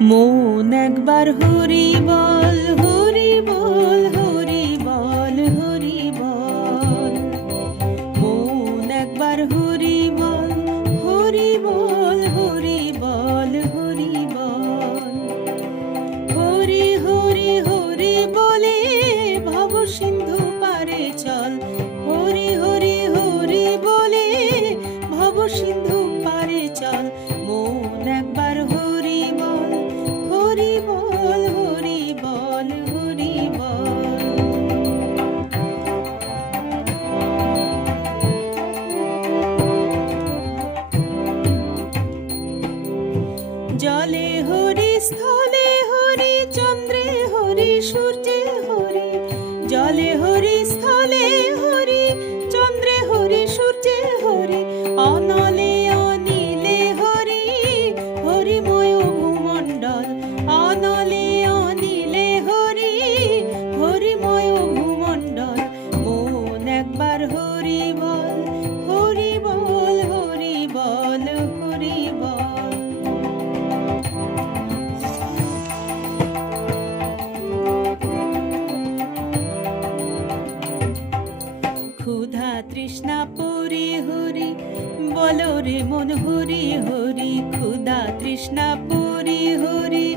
মন একবার হরি বল, হরি বল, হরি বল, হরি বল। মন একবার হরি বল, হরি বল, হরি বল, হরি বল। হরি হরি হরি বলে ভব সিন্ধু পারে চল। হরি হরি হরি বলে ভব সিন্ধু পারে চল। মন একবার হরি বল, হরি বল, হরি বল, হরি বল। জলে হরি, স্থলে হরি, চন্দ্রে হরি, সূর্যে হরি। জলে হরি, স্থলে হরি, চন্দ্রে হরি, সূর্যে হরি। অনলে অনিলে হরি, হরিময় ভূমণ্ডল। অনলে অনিলে হরি, হরিময় ভূমণ্ডল। মন একবার হরি বল, হরি বল, হরি বল, হরি বল। ক্ষুধা তৃষ্ণা পরি হরি, বলো রে মন হরি হরি। ক্ষুধা তৃষ্ণা পরি হরি,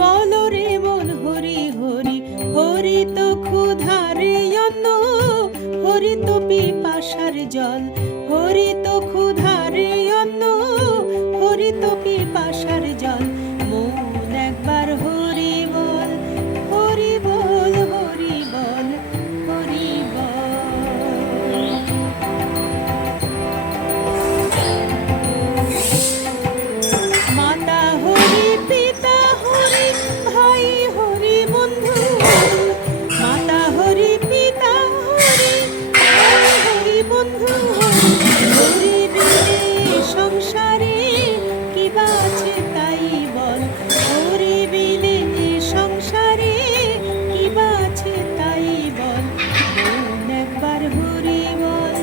বলো রে মন হরি হরি। হরি তো ক্ষুধার অন্ন, হরি তো পিপাসার জল। হরি তো ক্ষুধার অন্ন, হরি তো পিপাসার জল। মন একবার হরি বল, হরি বল, হরি বল, হরি বল। মাতা হরি, পিতা হরি, ভাই হরি, বন্ধু হরি। মাতা হরি, পিতা হরি, ভাই হরি, বন্ধু হরি। হরি বিনে সংসারে কি বা আছে তাই বল। হরি বিনে সংসারে কি বা আছে তাই বল। মন একবার হরি বল,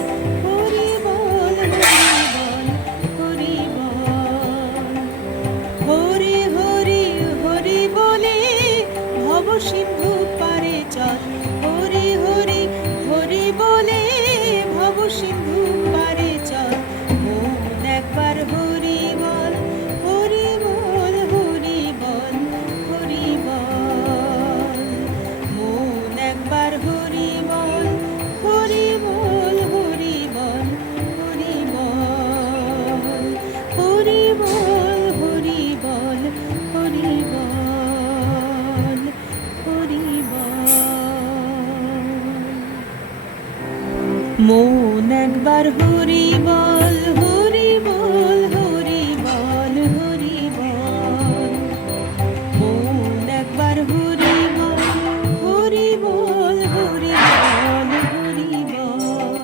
হরি বল, হরি বল, হরি বল। হরি হরি হরি বলে ভব সিন্ধু পারে চল। হরি হরি হরি বলে ভব সিন্ধু পারে চল। মন একবার হরি বল, হরি বল, হরি বল, হরি বল। মন একবার হরি বল, হরি বল, হরি বল, হরি বল। হরি বল, হরি বল, হরি বল, হরি বল। মন একবার হরি বল, হরি বল, হরি বল, হরি বল। মন একবার হরি বল, হরি বল, হরি বল, হরি বল।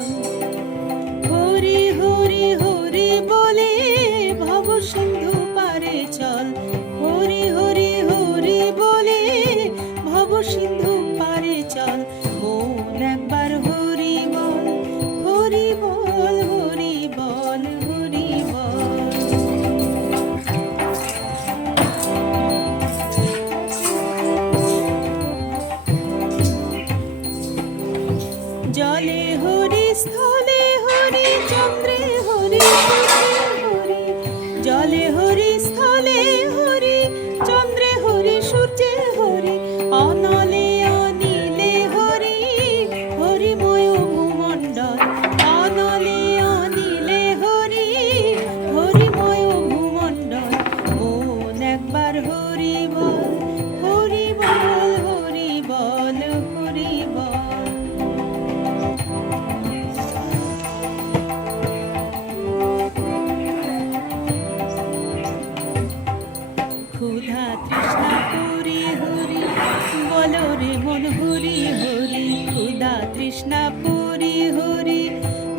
হরি হরি হরি বলে ভব সিন্ধু পারে চল। হরি হরি হরি বলে ভব সিন্ধু পারে চল। মন একবার হরি বল, হরি বল, হরি বল, হরি বল। জলে হরি, স্থলে হরি, চন্দ্রে হরি, সূর্যে হরি। জলে হরি, স্থলে হরি, চন্দ্রে হরি, সূর্যে হরি। অনলে অনিলে হরি, হরিময় ভূমণ্ডল। অনলে অনিলে হরি, হরিময় ভূমণ্ডল। মন একবার হরি বল, হরি বল, হরি বল, হরি বল। ক্ষুধা তৃষ্ণা পরি হরি, বলো রে মন হরি হরি। ক্ষুধা তৃষ্ণা পরি হরি,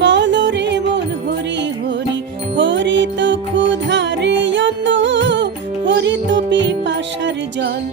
বলো রে মন হরি হরি। হরি তো ক্ষুধার অন্ন, হরি তো পিপাসার জল।